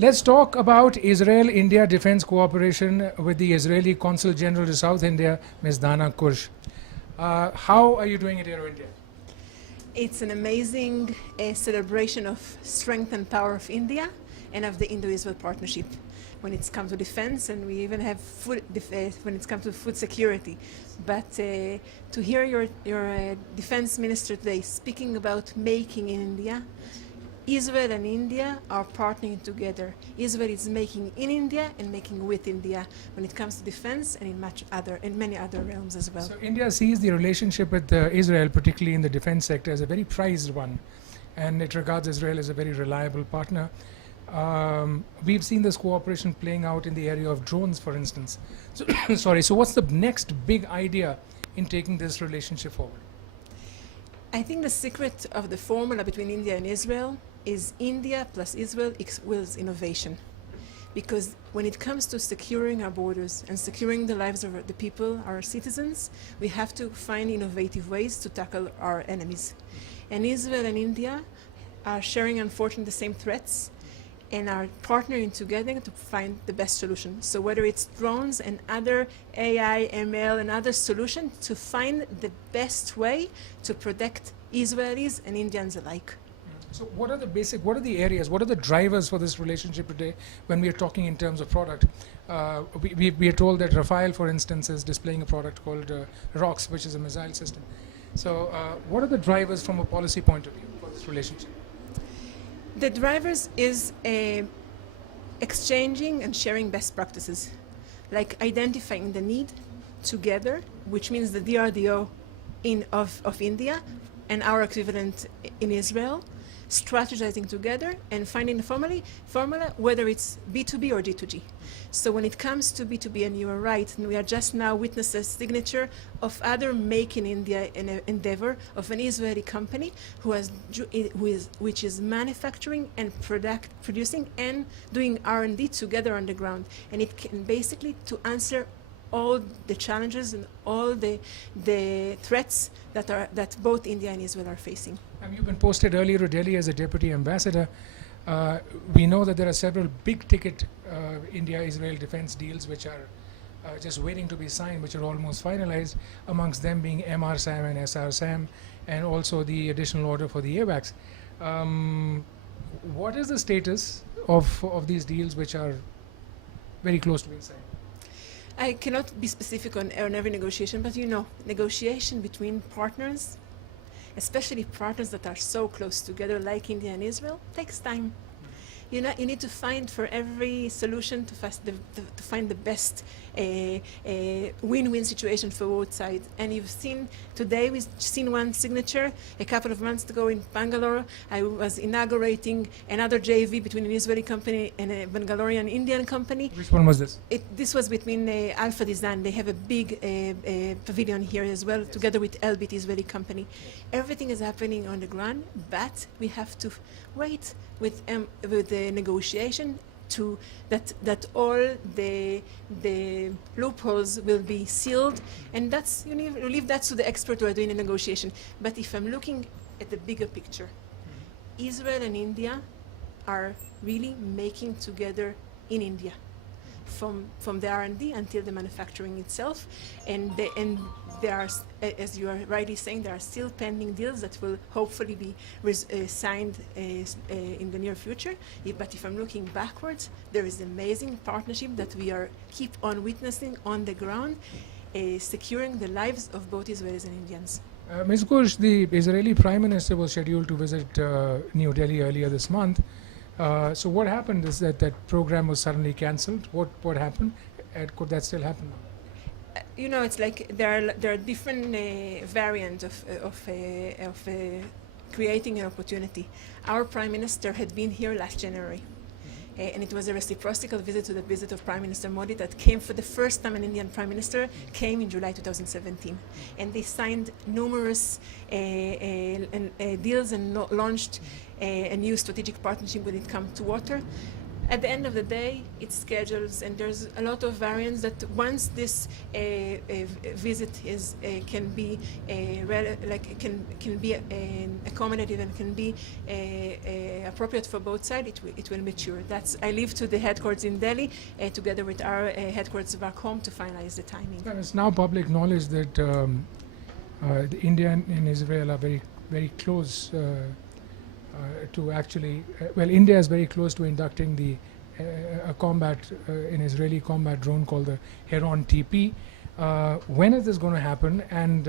Let's talk about Israel-India defense cooperation with the Israeli Consul General to South India, Ms. Dana Kursh. How are you doing it here in India? It's an amazing celebration of strength and power of India and of the Indo-Israel partnership when it's come to defense, and we even have food when it's come to food security. But to hear your defense minister today speaking about making in India, Israel and India are partnering together. Israel is making in India and making with India when it comes to defense and in many other realms as well. So India sees the relationship with Israel, particularly in the defense sector, as a very prized one, and it regards Israel as a very reliable partner. We've seen this cooperation playing out in the area of drones, for instance. So, so what's the next big idea in taking this relationship forward? I think the secret of the formula between India and Israel is India plus Israel equals innovation. Because when it comes to securing our borders and securing the lives of the people, our citizens, we have to find innovative ways to tackle our enemies. And Israel and India are sharing, unfortunately, the same threats and are partnering together to find the best solution. So whether it's drones and other AI, ML, and other solutions, to find the best way to protect Israelis and Indians alike. So what are the areas, what are the drivers for this relationship today when we are talking in terms of product? We are told that Rafael, for instance, is displaying a product called ROX, which is a missile system. So what are the drivers from a policy point of view for this relationship? The drivers is exchanging and sharing best practices, like identifying the need together, which means the DRDO of India and our equivalent in Israel, strategizing together and finding the formula, whether it's B2B or G2G. So when it comes to B2B, and you are right, and we are just now witnessing signature of other Make in India endeavor of an Israeli company which is manufacturing and producing and doing R&D together on the ground. And it can basically to answer all the challenges and all the threats that both India and Israel are facing. You've been posted earlier to Delhi as a deputy ambassador. We know that there are several big ticket India-Israel defense deals which are just waiting to be signed, which are almost finalized, amongst them being MRSAM and SRSAM, and also the additional order for the AWACS. What is the status of these deals which are very close to being signed? I cannot be specific on every negotiation, but negotiation between partners, especially partners that are so close together like India and Israel, takes time. You need to find for every solution to find the best win-win situation for both sides. And you've seen today, we've seen one signature. A couple of months ago in Bangalore, I was inaugurating another JV between an Israeli company and a Bangalorean Indian company. Which one was this? This was between Alpha Design. They have a big pavilion here as well, yes, together with Elbit, Israeli company. Everything is happening on the ground, but we have to wait with the negotiation to that all the loopholes will be sealed, and that's you leave that to the expert who are doing the negotiation. But if I'm looking at the bigger picture, Israel and India are really making together in India, from the R&D until the manufacturing itself, and there are, as you are rightly saying, there are still pending deals that will hopefully be signed in the near future. But if I'm looking backwards, there is amazing partnership that we are keep on witnessing on the ground, securing the lives of both Israelis and Indians. Ms. Kursh, the Israeli Prime Minister was scheduled to visit New Delhi earlier this month. So what happened is that program was suddenly cancelled. What happened? And could that still happen? It's like there are different variants of creating an opportunity. Our Prime Minister had been here last January. And it was a reciprocal visit to the visit of Prime Minister Modi that came for the first time. An Indian Prime Minister came in July 2017, and they signed numerous deals and launched a new strategic partnership when it comes to water. At the end of the day, it's schedules, and there's a lot of variants that once this visit is can be can be accommodative and can be appropriate for both sides, it will mature. I leave to the headquarters in Delhi together with our headquarters back home to finalize the timing. And it's now public knowledge that India and Israel are very close to actually, India is very close to inducting an Israeli combat drone called the Heron TP. When is this going to happen? And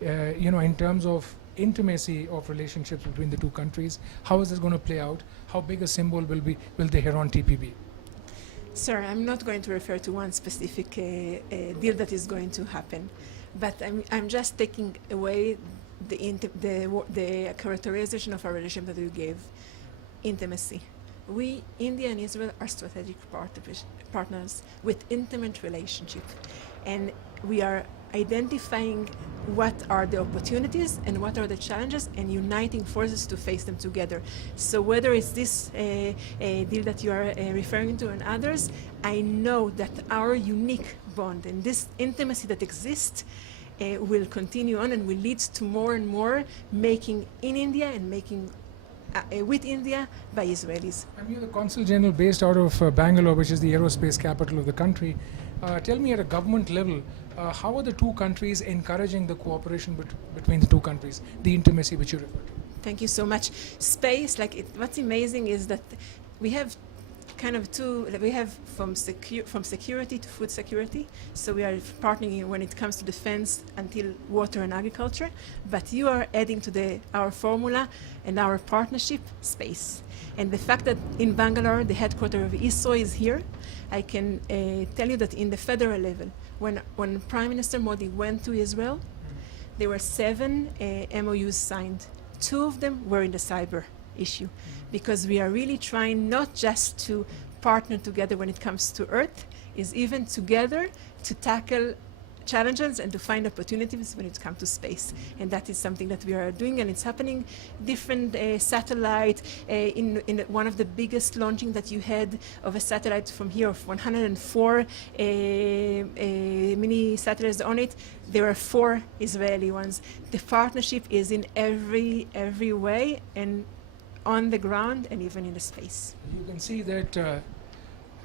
in terms of intimacy of relationships between the two countries, how is this going to play out? How big a symbol will the Heron TP be? Sir, I'm not going to refer to one specific deal that is going to happen, but I'm just taking away the characterization of our relationship that you gave, intimacy. We, India and Israel, are strategic partners with intimate relationship, and we are identifying what are the opportunities and what are the challenges and uniting forces to face them together. So whether it's this deal that you are referring to and others, I know that our unique bond and this intimacy that exists will continue on and will lead to more and more making in India and making with India by Israelis. And you're the Consul General based out of Bangalore, which is the aerospace capital of the country. Tell me, at a government level, how are the two countries encouraging the cooperation between the two countries, the intimacy which you referred to? Thank you so much. Space, what's amazing is that we have from security to food security. So we are partnering when it comes to defense until water and agriculture. But you are adding to our formula and our partnership space. And the fact that in Bangalore, the headquarters of ISRO is here, I can tell you that in the federal level, when Prime Minister Modi went to Israel, there were 7 MOUs signed. 2 of them were in the cyber issue, because we are really trying not just to partner together when it comes to Earth, is even together to tackle challenges and to find opportunities when it comes to space. And that is something that we are doing, and it's happening. Different satellite, in one of the biggest launching that you had of a satellite from here of 104 mini satellites on it, there are 4 Israeli ones. The partnership is in every way, and on the ground and even in the space. You can see that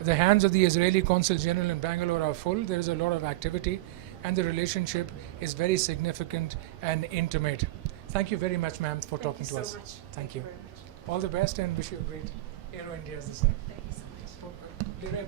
the hands of the Israeli Consul General in Bangalore are full. There is a lot of activity, and the relationship is very significant and intimate. Thank you very much, ma'am, for talking to us. Thank you. Very much. All the best, and wish you a great Aero India as the same. Thank you so much.